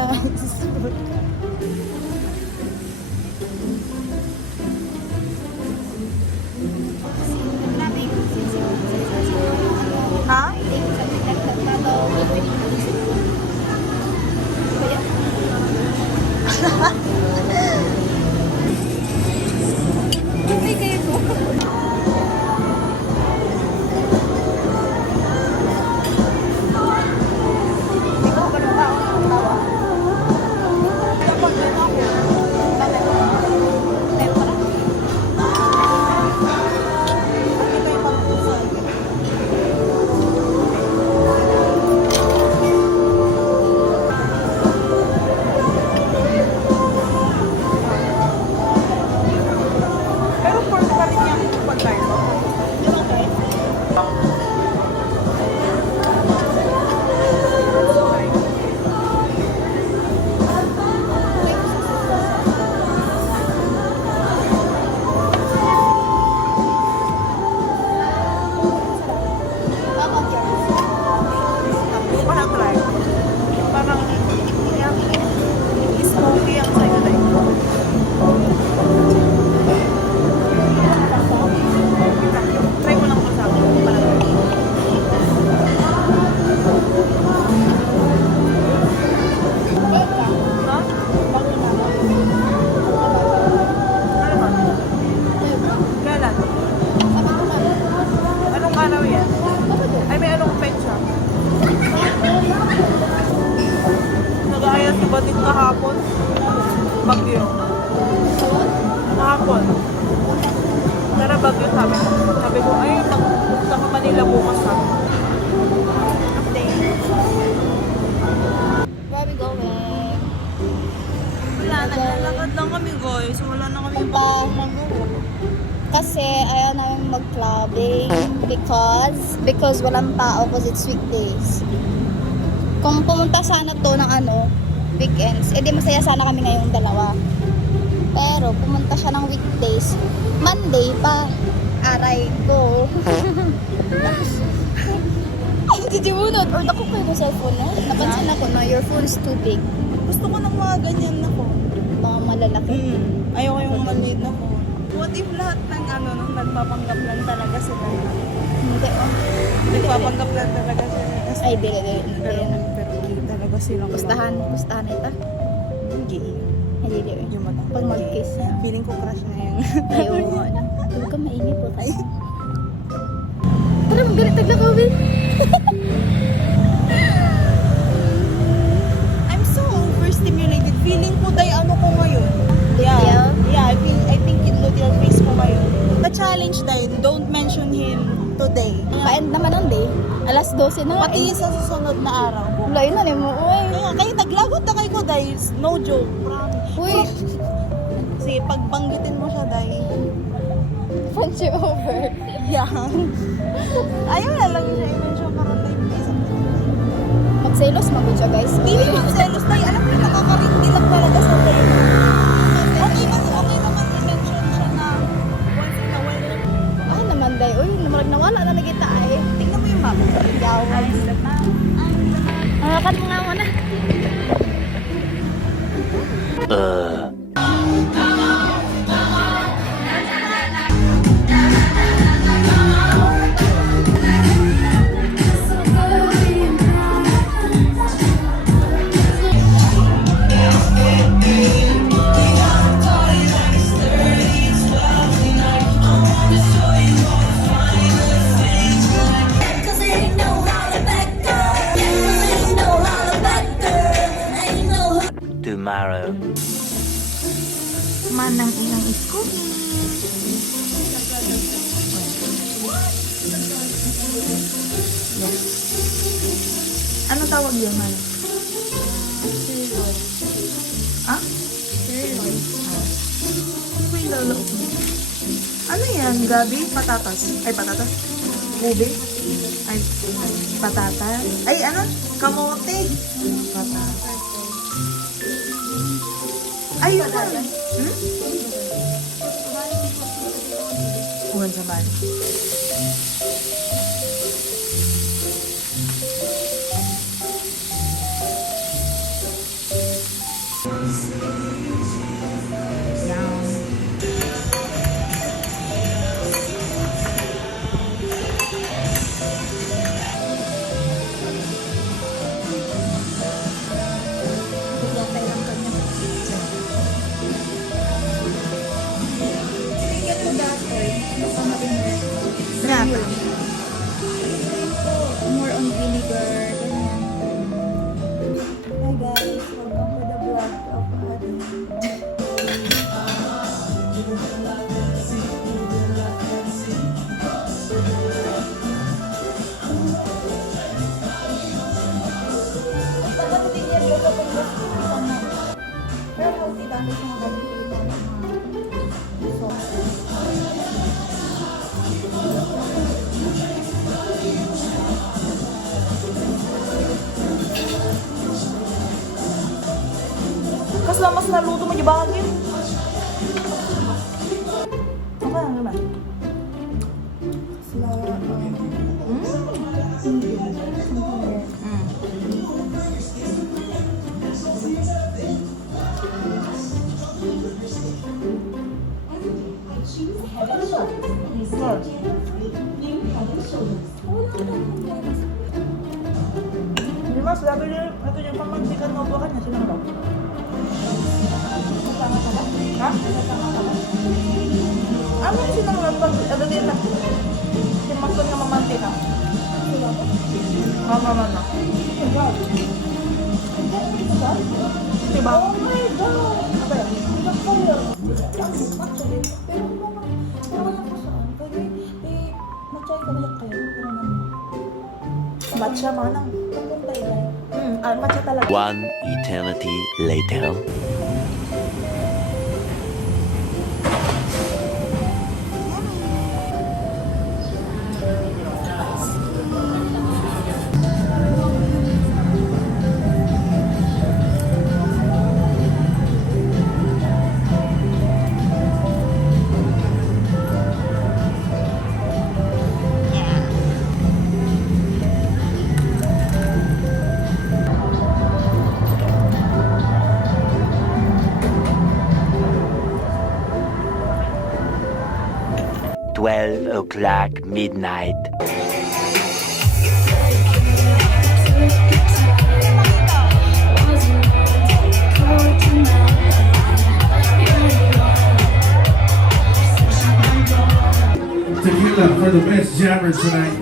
Susunod ka. Ha? Hindi kayo po. Hindi ko ganun ka ang tawa. Kapag ganun ako, bakit? Tempra? Bakit kayo pag-usay? Pero pork pa rin yung pagkain mo. Okay. Hindi ko na-try. Parang yung smoky ang sa'yo na yun. Try mo lang kasama. Ha? Ano ba? Kailan? Anong araw yan? Ay, may anong petsa? Nag-aayos si Batit kahapon. Bagyo. Kahapon. Tara Bagyo sabi ko. Sabi ko, ay, magpunta ka Manila bukas ha. Update. Where are we going? Wala, naglalakad lang kami guys. Wala na kami Kasi ayaw namin mag-clubbing because walang tao because it's weekdays. Kung pumunta sana to ng weekends, edi masaya sana kami ngayong dalawa. Pero pumunta siya ng weekdays, Monday pa. Aray ko. Ay, didibunot. Or naku kayo ng cellphone na. Napansin ako na your phone is too big. Gusto ko ng mga ganyan na phone. Mga malalaki. Ayoko yung maliit na phone. What if lahat ng nagpapanggap lang talaga sila? Hindi oh. Nagpapanggap lang talaga sila. Ay, dili. Pero gay talaga silang Pustahan ito. Gay. Ay, dili. Yung matang. Pag mag-kiss na. Feeling ko crush na yung Ay, oo. Huwag ka mainit po tayo. Tara, magalit taglakawin. I'm so overstimulated. Feeling ko ano ko ngayon. Yeah? Yeah, I think it look your face ko ngayon. The challenge dahil, don't mention him today. Pa-end naman nun, day. Alas 12 na. Pati sa susunod na araw. Wala yun na mo. Uy. Kaya kayo naglagot na kayo ko dahil no joke. Promise. Uy. Kasi pagbanggitin mo siya dahil Punch you over. yeah. Ayaw na lang siya i-mention para tayo isang Magselos magod siya, guys. Hindi naman selos tayo. Alam mo, nakakarindi lang talaga sa tayo. Okay naman i-mention siya na once in a while. Ay naman, day. Uy, nawala na nagita ay. Tingnan mo yung map. Yawan. Kan mo nga muna. Tomorrow. Manang ilang isko. Ano tawag yun, man? Ha? Ano ba yung lolo? Ano yan? Gabi? Patatas? Ay, patatas? Ube? Ay, patatas? Ay, ano? Kamote? Patatas. Ay, yun na. Huwag sa bali. Kibagin. Ano lang naman? Hindi mas, labi niya, ito yung pamansikan mo po kanya, sinang daw? Ha? Ano yung sinang daw? Ano din na? Simakon nga mamantika. Mama na. Diba? Oh my God! Apa yan? Matcha manang. Matcha talaga. One eternity later. $12 midnight. Tequila for the best jammers tonight.